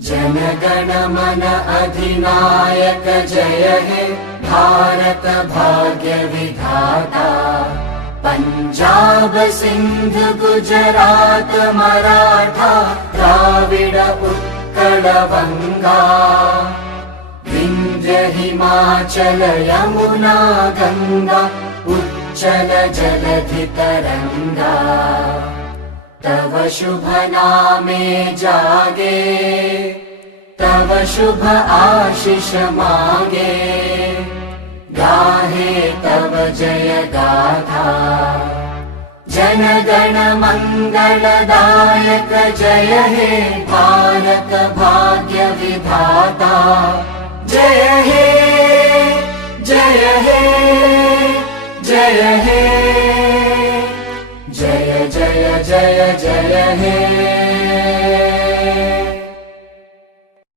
जनगण मन अधिनायक जय हे भारत भाग्य विधाता। पंजाब सिंध गुजरात मराठा द्राविड उत्कल बंगा। विंध्य हिमाचल यमुना गंगा उच्चल जलधि तरंगा। तव शुभ नामे जागे तव शुभ आशीष मांगे। गाहे तव जय गाथा जन गण मंगलदायक जय हे भारत भाग्य विधाता। जय हे जय हे जय हे जय जय जय जय हे।